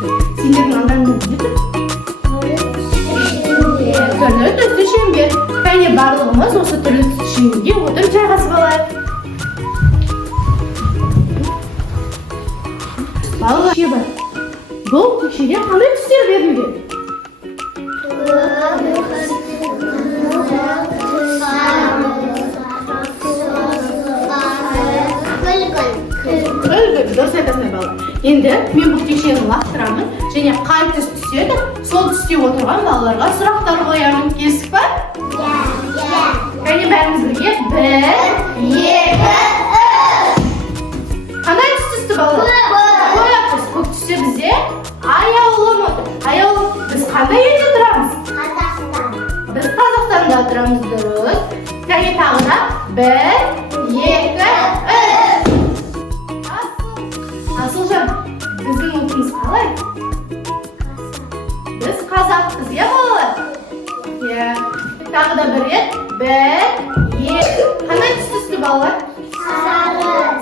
Сендердің алдарыңда не тұр? Түрлі түсті шеңбер. Кәне барлығымыз осы түрлі түсті шеңберге отырып жайғасып алайық. Балалар, бұл текшеде қандай түстер берілген? Дұрыс айтасың балалар. Енді мен бұл текшені лақтырамын және қай түс түседі, сол түсте отырған балаларға сұрақтар қоямын. Келістік па? Иә. Кәне бәріміз бірге 1, 2, 3. Қандай түс түсті балалар? Көк түсте бізде аяулым отыр. Аяулым, біз қандай елде тұрамыз? Қазақстан. Біз Қазақстанда тұрамыз, дұрыс. Кәне тағы да 1, 2, 3. Асылжан, біздің ұлтымыз қалай? Біз қазақпыз, иә балалар? Иә. Тағы да бір рет. 1, 2. Қандай түс түсті балалар?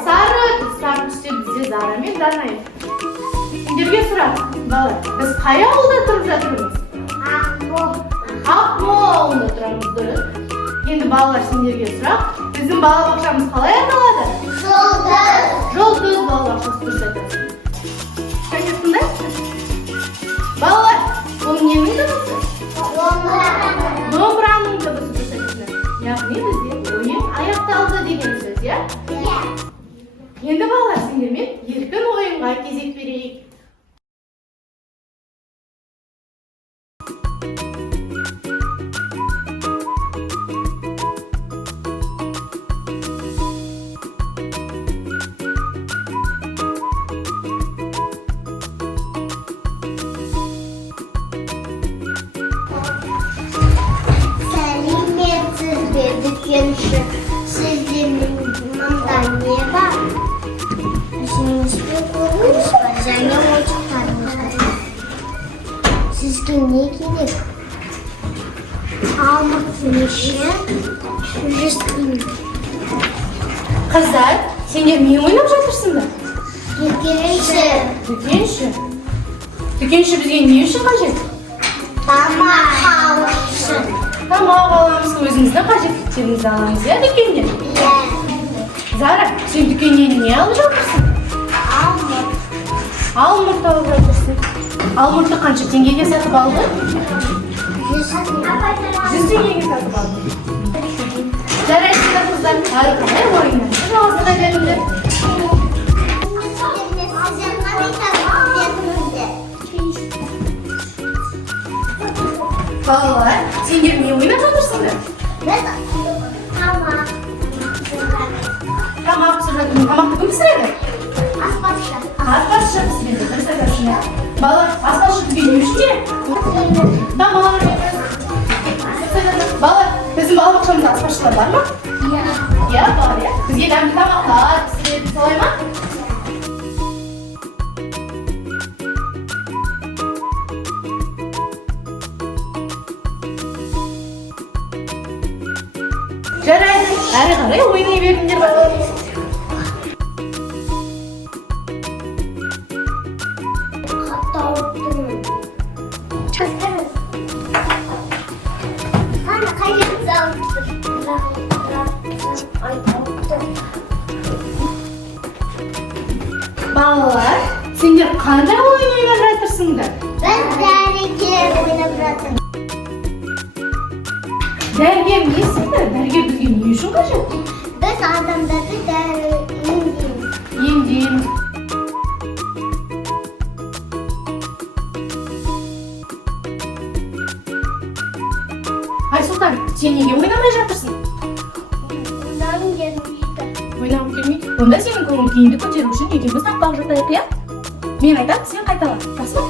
Сары түсте бізде Зара мен Данайым. Сендерге сұрақ, балалар, біз қай ауылда тұрып жатырмыз? Ақмол ауылында тұрамыз, дұрыс. Енді балалар, сендерге сұрақ, біздің балабақшамыз қалай аталады? Жұлдыз балабақшасы, дұрыс айтасың. Қайда тыңдайсың? Балалар, бұл ненің дыбысы? Домбыраның дыбысы, дұрыс айтасың. Яғни бізде ойын аяқталды деген сөз, иә? Иә. Енді балалар, сендермен еркін ойынға кезек берейік. Дүкенші, сізде мұнда не бар? Өзіңізге көрініш бар, және ойыншықтарыңыз бар. Сізге не керек? Алмық неше? 100 тиын. Қыздар, сендер не ойнап жатырсыңдар? Дүкенші. Дүкенші бізге не үшін қажет? Тамақ алыпсың. Тамақ аламыз, өзіміздің қажеттіліктерімізді аламыз, иә, дүкеннен? Иә. Зара, сен дүкеннен не алып жатырсың? Алмұрт алып жатырсың. Алмұртты қанша теңгеге сатып алдың? 100 теңгеге сатып алдың. Жарайсыздар қыздар, әрі қарай ойындарыңызды жалғастыра беріңдер. Балалар, сендер не ойнап жатырсыңдар? Тамақ пісіріп жатырмын. Тамақты кім пісіреді? Аспазшы пісіреді, дұрыс айтасыңдар. Балалар, аспазшы бізге не үшін керек? Тамақ. Балалар, біздің балабақшамызда аспазшылар бар ма? Иә, бар, иә. Бізге дәмді тамақтар пісіреді, солай ма? Жарайды, әрі қарай ойнай беріңдер балалар. Балалар, сендер қандай ойын ойнап жатырсыңдар? Біз дәрігер ойнап жатырмыз. Дәрігер не істейді? Дәрігер бізге не үшін қажет? Біз адамдарды емдейміз. Айсұлтан, сен неге ойнамай жатырсың? Ойнағым келмейді. Ойнағым келмейді? Онда сенің көңіл күйіңді көтеру үшін екеуміз тақпақ жатайық, иә? Мен айтам, сен қайтала. Рас па?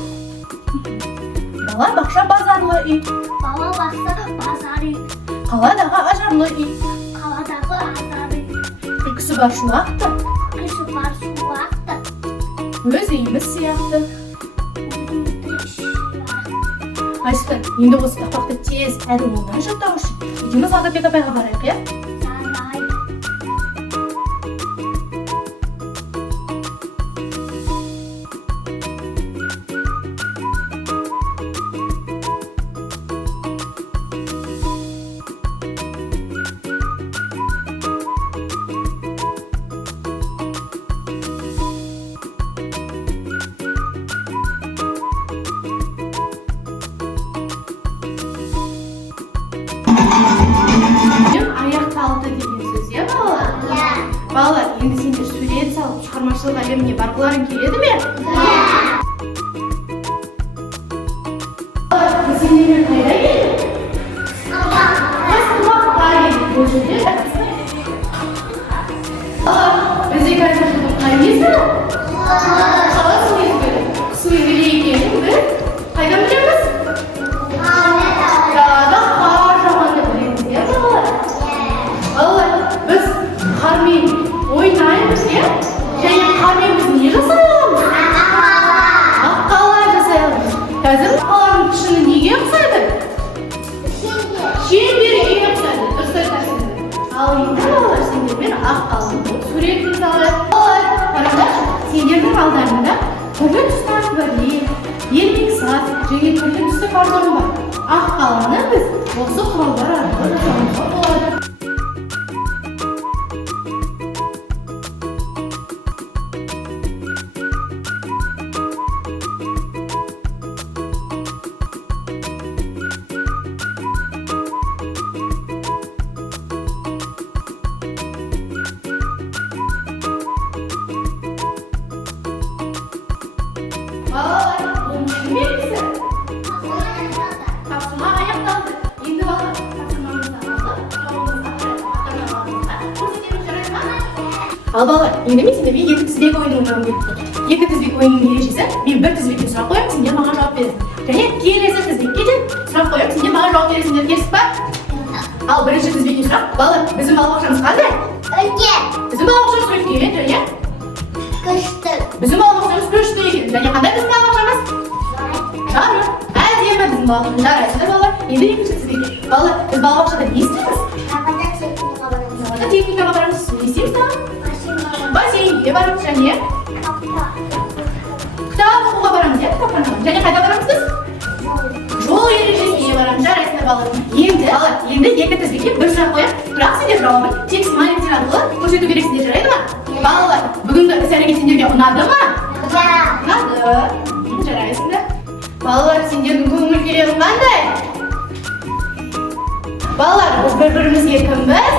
Балабақша базарлы үй. Балабақша базар үй. Қаладағы ажарлы үй. Қаладағы ажарлы үй. Күлкісі бар шуақты. Күлкісі бар шуақты. Өз үйіміз сияқты. Айсұлтан, енді осы тақпақты тез әрі оңай жаттау үшін екеуміз Ағапбек апайға барайық, иә? Жарайды. артықшылық әлеміне барғыларың келеді ме? Сендермен қайда келдің? Қасымаққа келдің. Бұл жерде бізде қазір жылдың қай мезгілі? Қыс мезгілі. Қыс мезгілі екенін біз қайдан білеміз? Далада қар жауғанды білеміз, иә балалар? Балалар, біз қармен ойнаймыз, иә? Және қармен біз не жасай аламыз? Аққала жасай аламыз. Қазір қаланың пішіні неге ұқсайды? Шеңберге ұқсайды. Дұрыс айтасыңдар. Ал енді балалар, сендермен аққаланың суретін салайық. Балалар, қараңдар, сендердің алдарында түрлі тұстағы бірлер, ермек саз және түрлі түсті картон бар. Аққаланы біз осы құралдар арқылы жасауымызға болады. Балалар, бұл ненің белгісі? Тапсырма аяқталды. Енді балалар, тапсырмамызды алып, жауабымызға ата-аналарымызға көрсетеміз, жарайды ма? Ал балалар, енді мен сендерге екі тізбек ойынын ойнауым керек. Екі тізбек ойынның ережесі, мен бір тізбекке сұрақ қоямын, сендер маған жауап бересің. Және келесі тізбекке де сұрақ қоямын, сендер маған жауап бересіңдер, келісіп па? Ал бірінші тізбекке сұрақ, балалар, біздің балабақшамыз қандай? Үлкен. Біздің балабақшамыз үлкен, және Күшті. біздің балабақшамыз күшті екен. Және қандай біздің балабақшамыз? Жарық. Әдемі біздің балабақшамыз. Жарайсыздар балалар. Енді екінші тізбекке. Балалар, біз балабақшада не істейміз? Сабақта техникаға барамыз. Не істейміз тағы? Бассейнге барамыз және кітап оқуға барамыз, иә, кітапханаға. Және қайда барамыз біз? Жол ережесіне барамыз. Жарайсыздар балалар. Енді балалар, енді екі тізбекке бір сұрақ қоямын. Бірақ сендер жауабын тек смайликтер арқылы көрсету керексіңдер, жарайды ма? Балалар, бүгінгі іс-әрекет сендерге ұнады ма? Ұнады. Жарайсыңдар. Балалар, сендердің көңіл күйлерің қандай? Балалар, біз бір-бірімізге кімбіз?